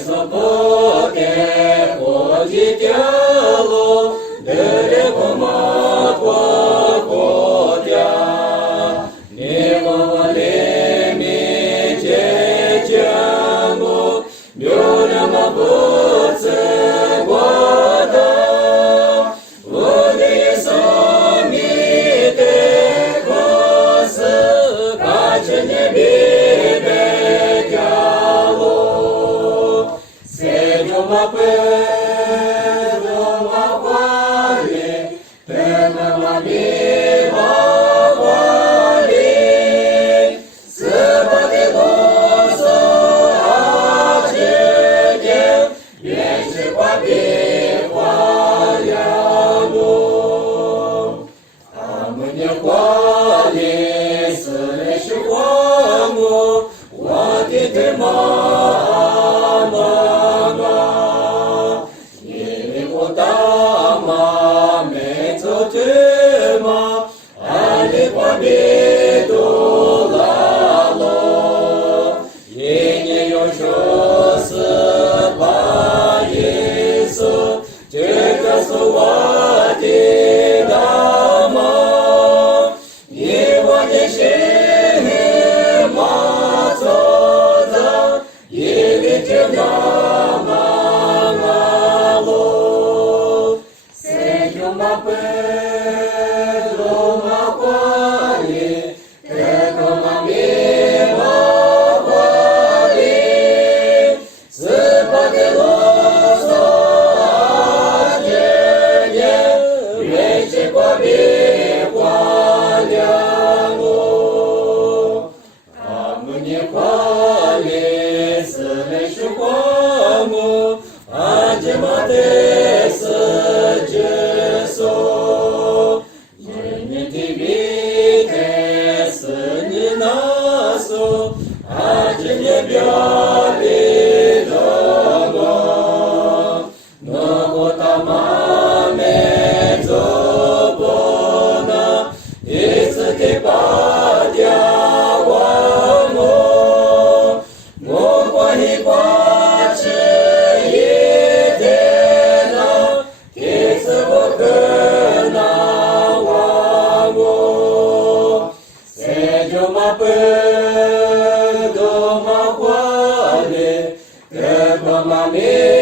свободе ходит тело, далеко походя. Неволими детям, бюрем обуться года, воды сумите косы, каче не бедетяло. Седьм апелом опали, темным обивали, сыпали гусо очеде, вещи побиваляну. А мы не хвали, сылещи хваму, вот и ты мама. Тема, али победу лало, ей еще сыпается, тихо сувати дома, его дешевле мацоза, или темно мало. Сею мапы Mami